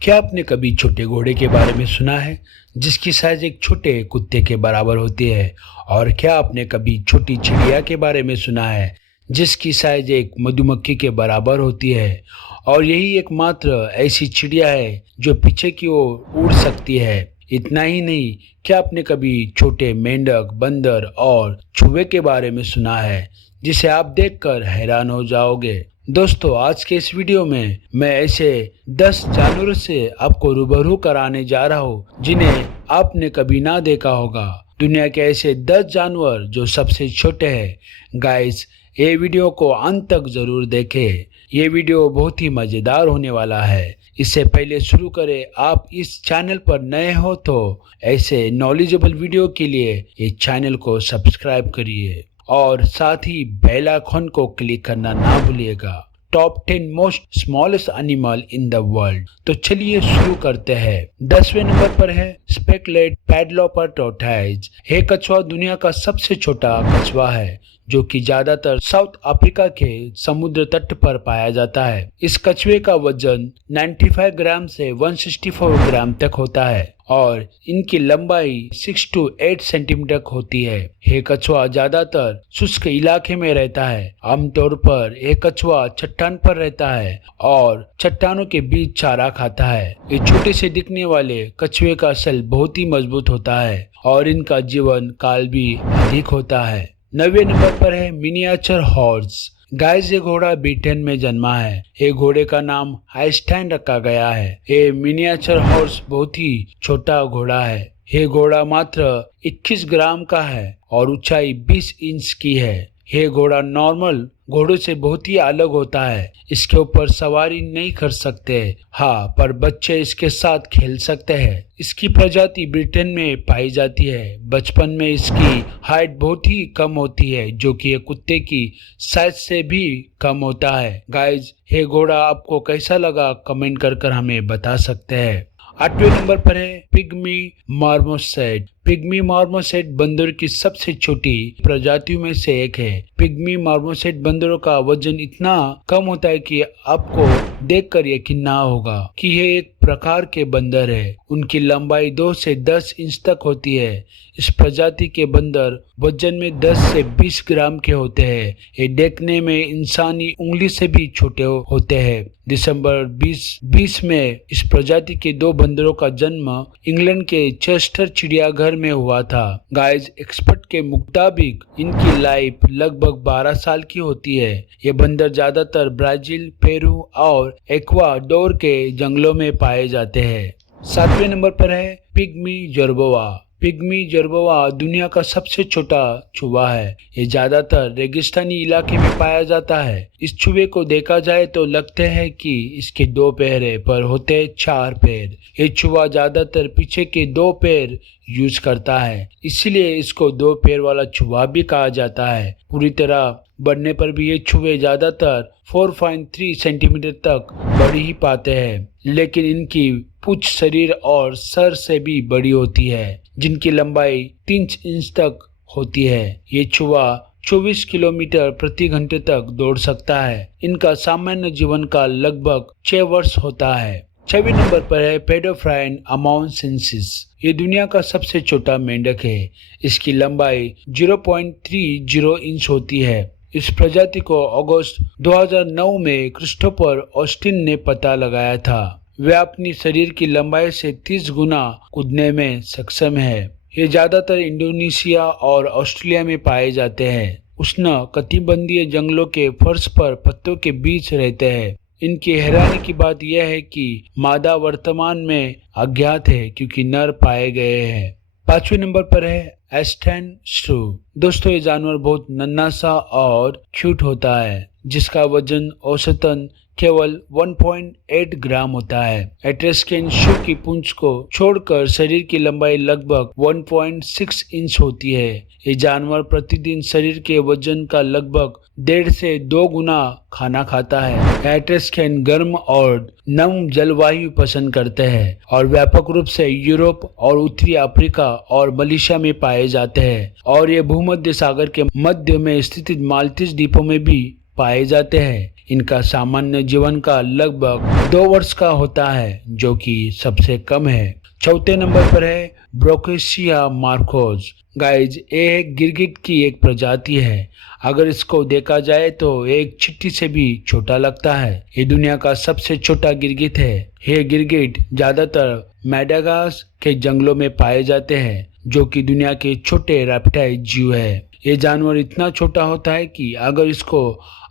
क्या आपने कभी छोटे घोड़े के बारे में सुना है जिसकी साइज एक छोटे कुत्ते के बराबर होती है? और क्या आपने कभी छोटी चिड़िया के बारे में सुना है जिसकी साइज एक मधुमक्खी के बराबर होती है? और यही एकमात्र ऐसी चिड़िया है जो पीछे की ओर उड़ सकती है। इतना ही नहीं, क्या आपने कभी छोटे मेंढक, बंदर और चूहे के बारे में सुना है जिसे आप देखकर हैरान हो जाओगे? दोस्तों, आज के इस वीडियो में मैं ऐसे 10 जानवरों से आपको रूबरू कराने जा रहा हूँ जिन्हें आपने कभी ना देखा होगा। दुनिया के ऐसे 10 जानवर जो सबसे छोटे हैं। गाइस, ये वीडियो को अंत तक जरूर देखें। ये वीडियो बहुत ही मज़ेदार होने वाला है। इससे पहले शुरू करें, आप इस चैनल पर नए हो तो ऐसे नॉलेजेबल वीडियो के लिए इस चैनल को सब्सक्राइब करिए और साथ ही बेल आइकन को क्लिक करना ना भूलिएगा। Top 10 most smallest animal in the world. तो चलिए शुरू करते हैं। 10वें नंबर पर है स्पेकलेट पैडलोपर टोर्टोइज। ये कछुआ दुनिया का सबसे छोटा कछुआ है जो कि ज्यादातर साउथ अफ्रीका के समुद्र तट पर पाया जाता है। इस कछुए का वजन 95 ग्राम से 164 ग्राम तक होता है और इनकी लंबाई 6 to 8 सेंटीमीटर होती है। ये कछुआ ज्यादातर शुष्क इलाके में रहता है। आमतौर पर ये कछुआ चट्टान पर रहता है और चट्टानों के बीच चारा खाता है। ये छोटे से दिखने वाले कछुए का सेल बहुत ही मजबूत होता है और इनका जीवन काल भी अधिक होता है। 9वें नंबर पर है मिनिएचर हॉर्स। गाइस, ये घोड़ा ब्रिटेन में जन्मा है। ये घोड़े का नाम आइंस्टाइन रखा गया है। ये मिनिएचर हॉर्स बहुत ही छोटा घोड़ा है। ये घोड़ा मात्र 21 ग्राम का है और ऊंचाई 20 इंच की है। ये घोड़ा नॉर्मल घोड़ों से बहुत ही अलग होता है। इसके ऊपर सवारी नहीं कर सकते, हाँ, पर बच्चे इसके साथ खेल सकते हैं। इसकी प्रजाति ब्रिटेन में पाई जाती है। बचपन में इसकी हाइट बहुत ही कम होती है जो कि एक कुत्ते की साइज से भी कम होता है। गाइज, ये घोड़ा आपको कैसा लगा कमेंट कर हमें बता सकते हैं। 8वें नंबर पर है पिग्मी मार्मोसेट। पिग्मी मार्मोसेट बंदर की सबसे छोटी प्रजातियों में से एक है। पिग्मी मार्मोसेट बंदरों का वजन इतना कम होता है कि आपको देखकर यकीन ना होगा कि ये एक प्रकार के बंदर है। उनकी लंबाई 2 से 10 इंच तक होती है। इस प्रजाति के बंदर वजन में 10 से 20 ग्राम के होते हैं। ये देखने में इंसानी उंगली से भी छोटे होते हैं। दिसंबर 2020 में इस प्रजाति के 2 बंदरों का जन्म इंग्लैंड के चेस्टर चिड़ियाघर में हुआ था। गाइस, एक्सपर्ट के मुताबिक इनकी लाइफ लगभग 12 साल की होती है। ये बंदर ज्यादातर ब्राजील, पेरू और एक्वाडोर के जंगलों में पाए जाते हैं। 7वें नंबर पर है पिग्मी जर्बोआ। पिग्मी जर्बोआ दुनिया का सबसे छोटा चूहा है। ये ज्यादातर रेगिस्तानी इलाके में पाया जाता है। इस चूहे को देखा जाए तो लगते हैं कि इसके 2 पैर है पर होते 4 पैर। ये चूहा ज्यादातर पीछे के 2 पैर यूज करता है, इसलिए इसको 2 पैर वाला चूहा भी कहा जाता है। पूरी तरह बढ़ने पर भी ये चूहे ज्यादातर 4.3 सेंटीमीटर तक बढ़ ही पाते हैं, लेकिन इनकी पूंछ शरीर और सर से भी बड़ी होती है जिनकी लंबाई 3 इंच तक होती है। ये चूहा 24 किलोमीटर प्रति घंटे तक दौड़ सकता है। इनका सामान्य जीवन काल लगभग 6 वर्ष होता है। 6वें नंबर पर है पेडोफ्राइन अमाउंसेंसिस। ये दुनिया का सबसे छोटा मेंढक है। इसकी लंबाई 0.30 इंच होती है। इस प्रजाति को अगस्त 2009 में क्रिस्टोफर ऑस्टिन ने पता लगाया था। वे अपनी शरीर की लंबाई से 30 गुना कूदने में सक्षम है। ये ज्यादातर इंडोनेशिया और ऑस्ट्रेलिया में पाए जाते हैं। उष्ण कटिबंधीय जंगलों के फर्श पर पत्तों के बीच रहते हैं। इनकी हैरानी की बात यह है कि मादा वर्तमान में अज्ञात है क्योंकि नर पाए गए हैं। 5वें नंबर पर है एस्टन श्रू। दोस्तों, ये जानवर बहुत नन्हा सा और क्यूट होता है जिसका वजन औसतन केवल 1.8 ग्राम होता है। एट्रेस्केन शू की पूंछ को छोड़कर शरीर की लंबाई लगभग 1.6 इंच होती है। ये जानवर प्रतिदिन शरीर के वजन का लगभग 1.5 से 2 गुना खाना खाता है। एट्रेस्केन गर्म और नम जलवायु पसंद करते हैं और व्यापक रूप से यूरोप और उत्तरी अफ्रीका और मलेशिया में पाए जाते हैं और ये भूमध्य सागर के मध्य में स्थित माल्दीव द्वीपों में भी पाए जाते हैं। इनका सामान्य जीवन काल लगभग 2 वर्ष का होता है, जो कि सबसे कम है। चौथे नंबर पर है ब्रोकेशिया मार्कोज। गाइज, ये गिरगिट की एक प्रजाति है। अगर इसको देखा जाए तो एक चींटी से भी छोटा लगता है। ये दुनिया का सबसे छोटा गिरगिट है। ये गिरगिट ज्यादातर मेडागास्कर के जंगलों में पाए जाते हैं, जो कि दुनिया के छोटे रेप्टाइल जीव है। ये जानवर इतना छोटा होता है कि अगर इसको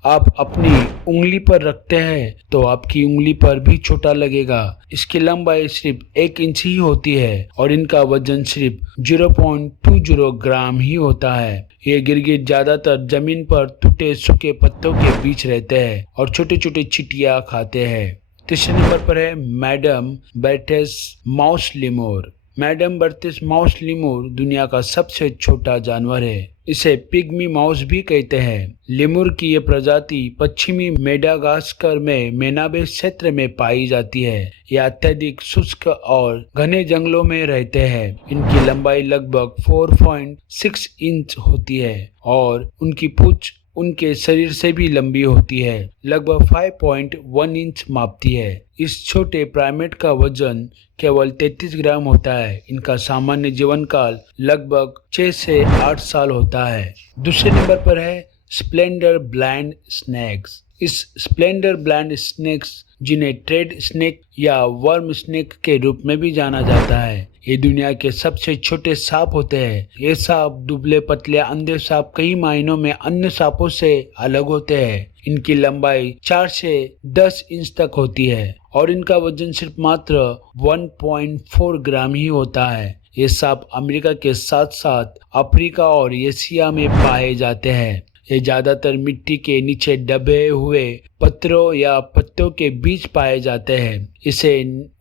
आप अपनी उंगली पर रखते हैं तो आपकी उंगली पर भी छोटा लगेगा। इसकी लंबाई सिर्फ 1 इंच ही होती है और इनका वजन सिर्फ 0.20 ग्राम ही होता है। ये गिरगिट ज्यादातर जमीन पर टूटे सूखे पत्तों के बीच रहते हैं और छोटे छोटे चींटियां खाते हैं। तीसरे नंबर पर है मैडम बर्थिस माउस लीमूर। मैडम बर्थिस माउस लीमूर दुनिया का सबसे छोटा जानवर है। इसे पिग्मी माउस भी कहते हैं। लेमुर की ये प्रजाति पश्चिमी मेडागास्कर में मेनाबे क्षेत्र में पाई जाती है। ये अत्यधिक शुष्क और घने जंगलों में रहते हैं। इनकी लंबाई लगभग 4.6 इंच होती है और उनकी पूंछ उनके शरीर से भी लंबी होती है, लगभग 5.1 इंच मापती है। इस छोटे प्राइमेट का वजन केवल 33 ग्राम होता है। इनका सामान्य जीवन काल लगभग 6 से 8 साल होता है। दूसरे नंबर पर है स्प्लेंडर ब्लैंड स्नेक्स। इस स्प्लेंडर ब्लैंड स्नेक्स, जिन्हें ट्रेड स्नेक या वर्म स्नेक के रूप में भी जाना जाता है, ये दुनिया के सबसे छोटे सांप होते हैं। ये सांप दुबले पतले अंधे सांप कई मायनों में अन्य सांपों से अलग होते हैं। इनकी लंबाई 4 से 10 इंच तक होती है और इनका वजन सिर्फ मात्र 1.4 ग्राम ही होता है। ये सांप अमेरिका के साथ साथ अफ्रीका और एशिया में पाए जाते हैं। ये ज्यादातर मिट्टी के नीचे दबे हुए पत्थरों या पत्तों के बीच पाए जाते हैं। इसे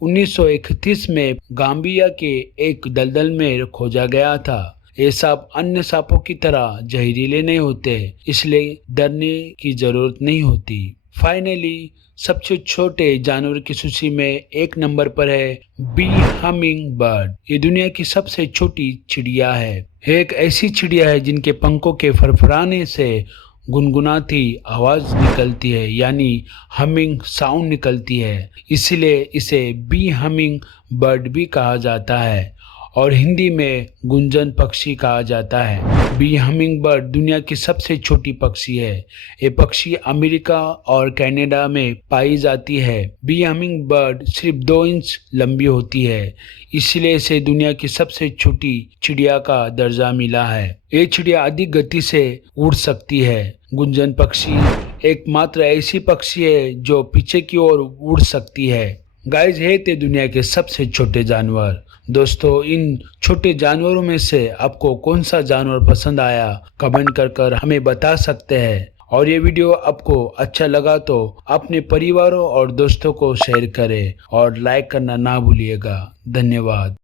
1931 में गाम्बिया के एक दलदल में खोजा गया था। ये सांप अन्य सांपों की तरह जहरीले नहीं होते, इसलिए डरने की जरूरत नहीं होती। फाइनली, सबसे छोटे जानवर की सूची में 1 नंबर पर है बी हमिंग बर्ड। ये दुनिया की सबसे छोटी चिड़िया है। ये एक ऐसी चिड़िया है जिनके पंखों के फड़फड़ाने से गुनगुनाती आवाज निकलती है, यानी हमिंग साउंड निकलती है। इसलिए इसे बी हमिंग बर्ड भी कहा जाता है और हिंदी में गुंजन पक्षी कहा जाता है। बी हमिंग बर्ड दुनिया की सबसे छोटी पक्षी है। ये पक्षी अमेरिका और कनाडा में पाई जाती है। बी हमिंग बर्ड सिर्फ 2 इंच लंबी होती है, इसलिए इसे दुनिया की सबसे छोटी चिड़िया का दर्जा मिला है। ये चिड़िया अधिक गति से उड़ सकती है। गुंजन पक्षी एकमात्र ऐसी पक्षी है जो पीछे की ओर उड़ सकती है। गाइस, है थे दुनिया के सबसे छोटे जानवर। दोस्तों, इन छोटे जानवरों में से आपको कौन सा जानवर पसंद आया, कमेंट कर हमें बता सकते हैं। और ये वीडियो आपको अच्छा लगा तो अपने परिवारों और दोस्तों को शेयर करें और लाइक करना ना भूलिएगा। धन्यवाद।